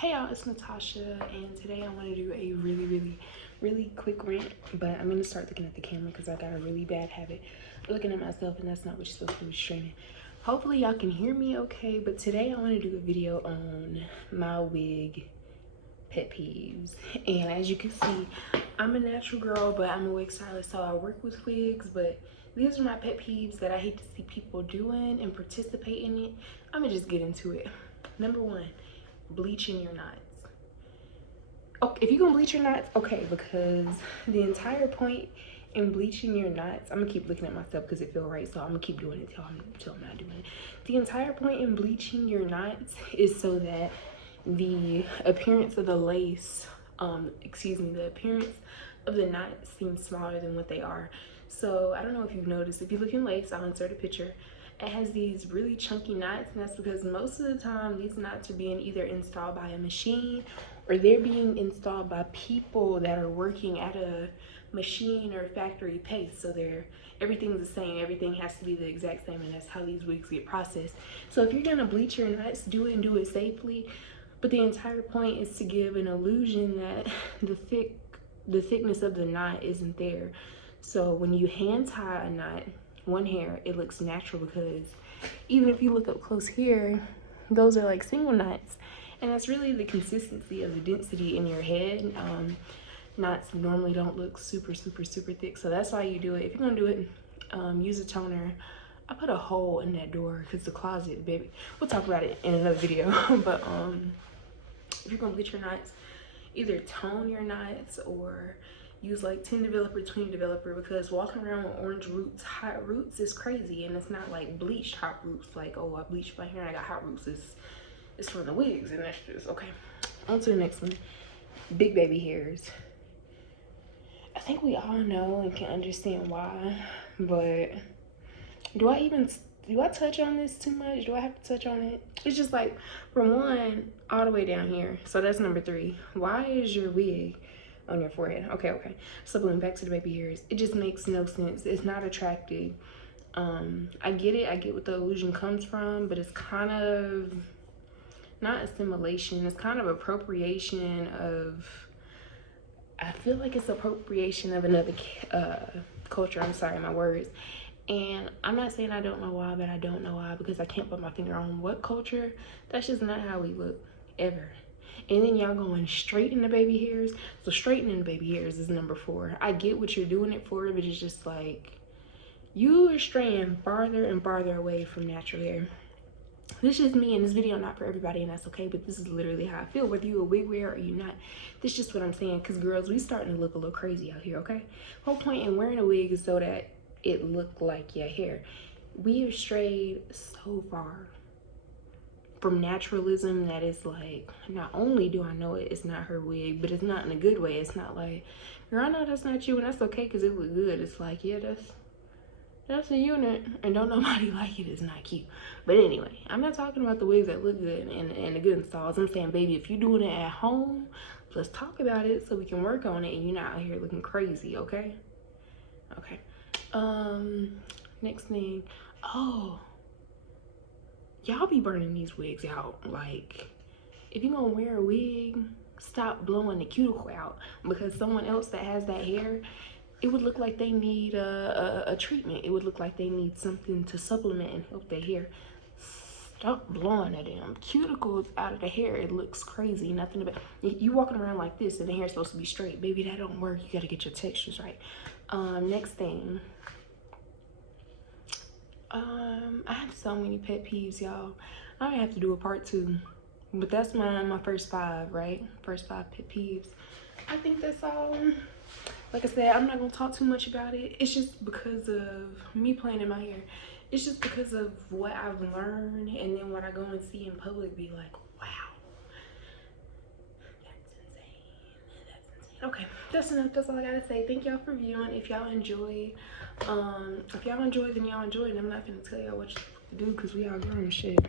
Hey y'all, it's Natasha, and today I want to do a really quick rant, but I'm going to start looking at the camera because I got a really bad habit of looking at myself, and that's not what you're supposed to do with training. Hopefully y'all can hear me okay, but today I want to do a video on my wig pet peeves. And as you can see, I'm a natural girl, but I'm a wig stylist, so I work with wigs, but these are my pet peeves that I hate to see people doing and participate in it. I'm going to just get into it. Number one, bleaching your knots. Oh, if you're gonna bleach your knots, okay, because the entire point in bleaching your knots, I'm gonna keep looking at myself because it feels right, so I'm gonna keep doing it till I'm not doing it. The entire point in bleaching your knots is so that the appearance of the lace, the appearance of the knots seems smaller than what they are. So I don't know if you've noticed, if you look in lace, I'll insert a picture. It has these really chunky knots, and that's because most of the time these knots are being either installed by a machine or they're being installed by people that are working at a machine or factory pace. So everything's the same, everything has to be the exact same, and that's how these wigs get processed. So if you're gonna bleach your knots, do it and do it safely. But the entire point is to give an illusion that the thickness of the knot isn't there. So when you hand tie a knot, one hair, it looks natural, because even if you look up close here, those are like single knots, and that's really the consistency of the density in your head. Knots normally don't look super thick, so that's why you do it. If you're gonna do it, use a toner. I put a hole in that door because the closet, baby, we'll talk about it in another video. But if you're gonna bleach your knots, either tone your knots or use like 10 developer, 20 developer, because walking around with orange roots, hot roots is crazy. And it's not like bleached hot roots, like, oh, I bleached my hair and I got hot roots. It's from the wigs, and that's just okay. On to the next one. Big baby hairs. I think we all know and can understand why, but do I touch on this too much? Do I have to touch on it? It's just like, from one all the way down here. So that's number 3. Why is your wig on your forehead? Okay. So going back to the baby hairs, it just makes no sense. It's not attractive. I get it. I get what the illusion comes from, but it's kind of not assimilation. It's kind of appropriation of, I feel like it's appropriation of another culture. I'm sorry, my words. And I'm not saying I don't know why, but I don't know why, because I can't put my finger on what culture. That's just not how we look, ever. And then y'all going straight in the baby hairs. So straightening the baby hairs is number 4. I get what you're doing it for, but it's just like, you are straying farther and farther away from natural hair. This is me, and this video not for everybody, and that's okay, but this is literally how I feel, whether you a wig wearer or you not. This is just what I'm saying, because girls, we starting to look a little crazy out here, okay? Whole point in wearing a wig is so that it look like your hair. We have strayed so far from naturalism that it's like, not only do I know it's not her wig, but it's not in a good way. It's not like, girl, I know that's not you, and that's okay because it look good. It's like, yeah, that's a unit, and don't nobody like it. It's not cute. But anyway, I'm not talking about the wigs that look good and the good installs. I'm saying, baby, if you're doing it at home, let's talk about it so we can work on it and you're not out here looking crazy, okay? Okay. Next thing, oh, y'all be burning these wigs out. Like, if you're gonna wear a wig, stop blowing the cuticle out, because someone else that has that hair, it would look like they need a treatment. It would look like they need something to supplement and help their hair. Stop blowing the damn cuticles out of the hair. It looks crazy. Nothing about you walking around like this and the hair's supposed to be straight, baby. That don't work. You gotta get your textures right. Next thing, I have so many pet peeves, y'all. I might have to do a part 2, but that's my first 5, right? First 5 pet peeves. I think that's all. Like I said, I'm not gonna talk too much about it. It's just because of me playing in my hair. It's just because of what I've learned, and then what I go and see in public, be like, wow, that's insane. Okay, that's enough. That's all I gotta say. Thank y'all for viewing. If y'all enjoy, then y'all enjoy, and I'm not gonna tell y'all what to do because we all grown and shit.